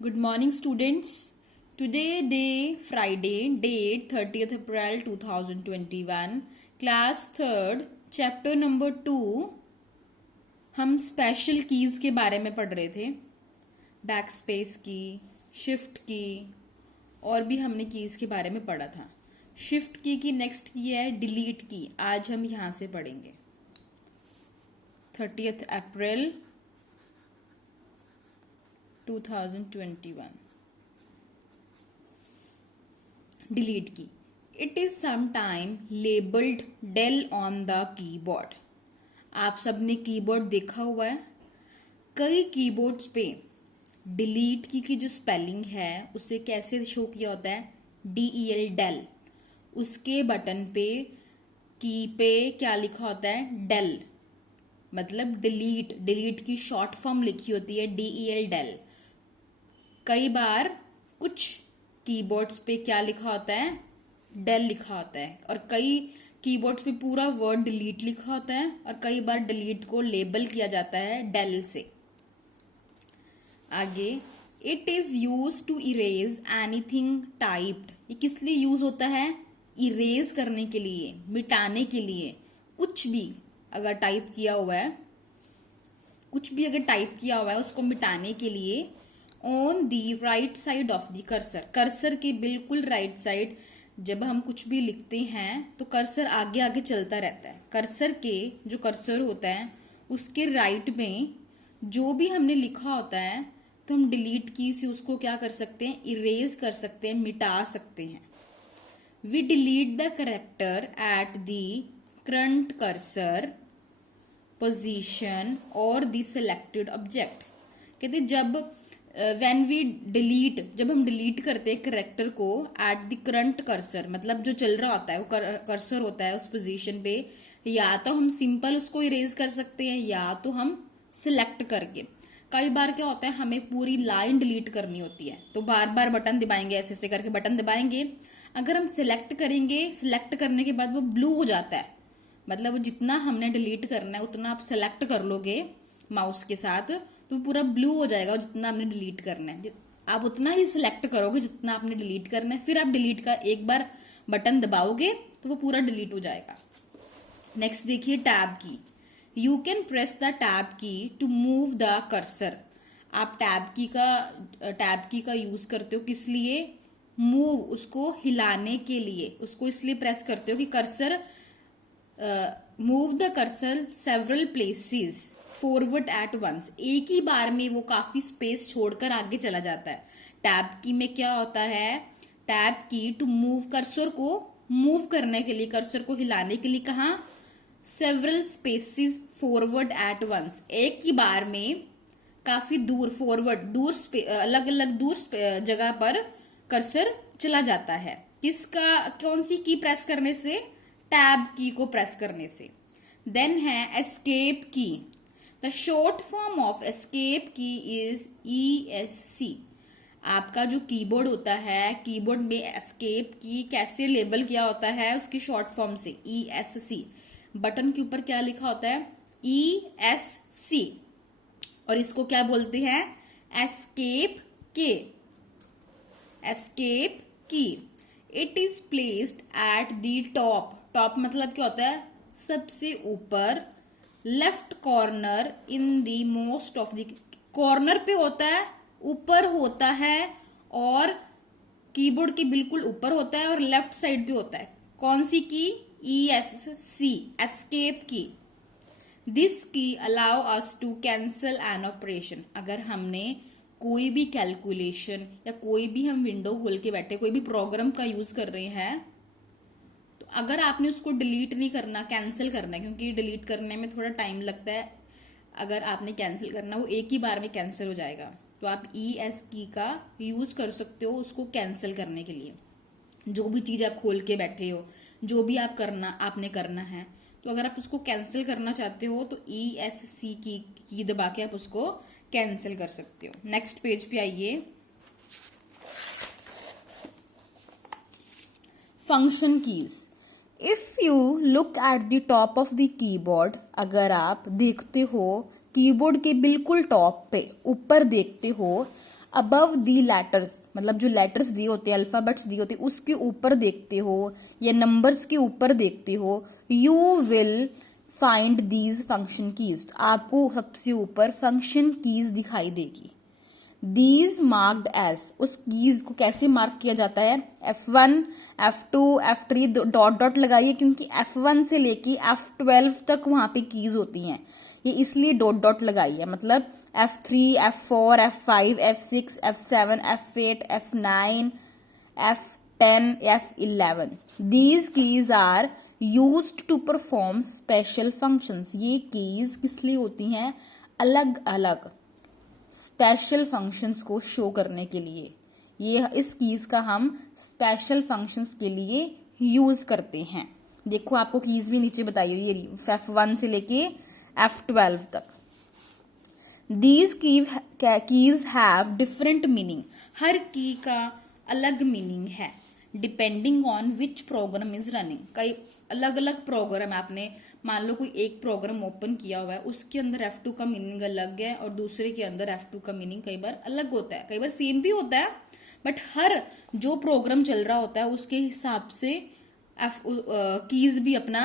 Good morning, students. Today, day Friday, date 30th April 2021, class 3rd, chapter number 2. हम special keys के बारे में पढ़ रहे थे. बैक स्पेस की, शिफ्ट की और भी हमने कीज के बारे में पढ़ा था. शिफ्ट की नेक्स्ट की है डिलीट की. आज हम यहां से पढ़ेंगे. 30th April 2021. डिलीट की. It is sometime labelled del on the keyboard. आप सबने कीबोर्ड देखा हुआ है. कई कीबोर्ड्स पे डिलीट की जो स्पेलिंग है उसे कैसे शो किया होता है, DEL डेल. उसके बटन पे की पे क्या लिखा होता है, डेल. मतलब डिलीट की शॉर्ट फॉर्म लिखी होती है DEL डेल. कई बार कुछ कीबोर्ड्स पे क्या लिखा होता है, डेल लिखा होता है. और कई कीबोर्ड्स पे पूरा वर्ड डिलीट लिखा होता है और कई बार डिलीट को लेबल किया जाता है डेल से. आगे, it is use to erase anything typed. ये किस लिए यूज होता है, इरेज करने के लिए, मिटाने के लिए. कुछ भी अगर टाइप किया हुआ है उसको मिटाने के लिए. On the right side of the cursor के बिल्कुल राइट साइड जब हम कुछ भी लिखते हैं तो कर्सर आगे आगे चलता रहता है. कर्सर के जो कर्सर होता है उसके राइट में जो भी हमने लिखा होता है तो हम डिलीट की से उसको क्या कर सकते हैं, इरेज कर सकते हैं, मिटा सकते हैं. We delete the character at the current cursor position और द सिलेक्टेड ऑब्जेक्ट. कहते जब हम डिलीट करते हैं करेक्टर को एट द करंट कर्सर, मतलब जो चल रहा होता है वो कर्सर होता है उस पोजीशन पे, या तो हम सिंपल उसको इरेज कर सकते हैं या तो हम सिलेक्ट करके. कई बार क्या होता है, हमें पूरी लाइन डिलीट करनी होती है तो बार बार बटन दबाएंगे, ऐसे करके बटन दबाएंगे. अगर हम सिलेक्ट करेंगे, सिलेक्ट करने के बाद वो ब्लू हो जाता है, मतलब जितना हमने डिलीट करना है उतना आप सिलेक्ट कर लोगे माउस के साथ तो पूरा ब्लू हो जाएगा. जितना आपने डिलीट करना है आप उतना ही सिलेक्ट करोगे जितना आपने डिलीट करना है. फिर आप डिलीट का एक बार बटन दबाओगे तो वो पूरा डिलीट हो जाएगा. नेक्स्ट देखिए टैब की. You can press the tab key to move the cursor. आप टैब की का यूज करते हो किस लिए, मूव, उसको हिलाने के लिए. उसको इसलिए प्रेस करते हो कि cursor move the cursor several places forward at once. एक ही बार में वो काफी स्पेस छोड़कर आगे चला जाता है. टैब की में क्या होता है, tab key to move, cursor को मूव करने के लिए, कर्सर को हिलाने के लिए. कहा, several spaces forward at once. एक ही बार में काफी दूर फॉरवर्ड, अलग अलग दूर जगह पर कर्सर चला जाता है. कौन सी की प्रेस करने से, टैब की को प्रेस करने से. देन है एस्केप की. The short form of escape की इज ESC. आपका जो कीबोर्ड होता है, कीबोर्ड में एस्केप की कैसे लेबल किया होता है, उसकी शॉर्ट फॉर्म से ESC. बटन के ऊपर क्या लिखा होता है, ESC. और इसको क्या बोलते हैं, एस्केप के. एस्केप की. It is placed at the top. Top मतलब क्या होता है, सबसे ऊपर. Left corner in the most of the, corner पे होता है, ऊपर होता है और कीबोर्ड के बिल्कुल ऊपर होता है और लेफ्ट साइड पे होता है. कौन सी key, ESC, escape key. This key allow us to cancel an operation. अगर हमने कोई भी कैलकुलेशन या कोई भी हम विंडो खोल के बैठे कोई भी प्रोग्राम का यूज कर रहे हैं तो अगर आपने उसको डिलीट नहीं करना, कैंसिल करना है, क्योंकि डिलीट करने में थोड़ा टाइम लगता है. अगर आपने कैंसिल करना, वो एक ही बार में कैंसिल हो जाएगा, तो आप ES की का यूज कर सकते हो उसको कैंसिल करने के लिए. जो भी चीज आप खोल के बैठे हो, जो भी आपने करना है, तो अगर आप उसको कैंसिल करना चाहते हो तो ESC की दबा के आप उसको कैंसिल कर सकते हो. नेक्स्ट पेज पे आइए. Function keys. If you look at the top of the keyboard, अगर आप देखते हो कीबोर्ड के बिल्कुल टॉप पे ऊपर देखते हो, अबव दी लेटर्स, मतलब जो लेटर्स दिए होते हैं, अल्फाबेट्स दिए होते हैं, उसके ऊपर देखते हो या नंबर्स के ऊपर देखते हो, you will find these function keys, आपको सबसे ऊपर फंक्शन कीज दिखाई देगी। दीज मार्क्ड एज, उस कीज को कैसे मार्क किया जाता है, F1 F2 F3 dot dot लगाइए, क्योंकि F1 से लेके F12 तक वहां पे कीज होती हैं, ये इसलिए डॉट डॉट लगाइए। मतलब F3 F4 F5 F6 F7 F8 F9 F10 F11, these keys are used to perform special functions, ये कीज किस लिए होती हैं, अलग अलग स्पेशल फंक्शंस को शो करने के लिए। ये इस कीज का हम स्पेशल फंक्शंस के लिए यूज करते हैं। देखो आपको कीज भी नीचे बताई हुई है, F1 से लेके F12 तक। These keys have different meaning, हर की का अलग मीनिंग है, depending on which program is running. कई अलग अलग प्रोग्राम, आपने मान लो कोई एक प्रोग्राम ओपन किया हुआ है, उसके अंदर F2 का मीनिंग अलग है और दूसरे के अंदर F2 का मीनिंग कई बार अलग होता है, कई बार सेम भी होता है, बट हर जो प्रोग्राम चल रहा होता है उसके हिसाब से कीज भी अपना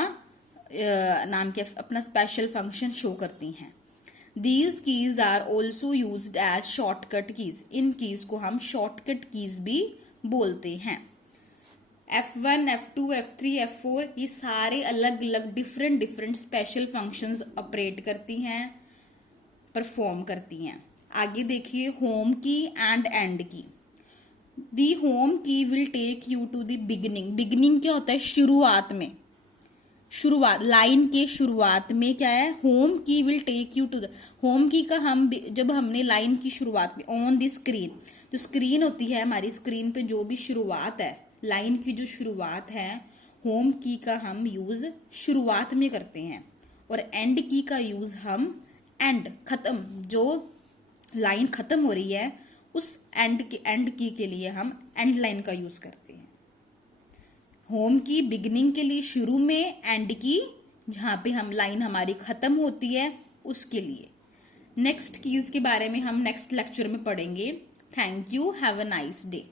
नाम के अपना स्पेशल फंक्शन शो करती हैं। These keys are also used as shortcut keys, इन कीज को हम शॉर्टकट कीज भी बोलते हैं। F1 F2 F3 F4 ये सारे अलग अलग different different special functions operate करती हैं, परफॉर्म करती हैं। आगे देखिए होम की end end key. The home की will take you to the beginning, beginning क्या होता है, शुरुआत में, शुरुआत लाइन के शुरुआत में क्या है, होम की will take you to the, home की का हम जब हमने लाइन की शुरुआत में ऑन द स्क्रीन, जो स्क्रीन होती है हमारी, स्क्रीन पे जो भी शुरुआत है, लाइन की जो शुरुआत है, होम की का हम यूज शुरुआत में करते हैं, और एंड की का यूज हम एंड खत्म, जो लाइन खत्म हो रही है उस एंड की के लिए हम एंड लाइन का यूज करते हैं। होम की बिगिनिंग के लिए शुरू में, एंड की जहां पे हम लाइन हमारी खत्म होती है उसके लिए। नेक्स्ट कीज के बारे में हम नेक्स्ट लेक्चर में पढ़ेंगे। Thank you, have a nice day.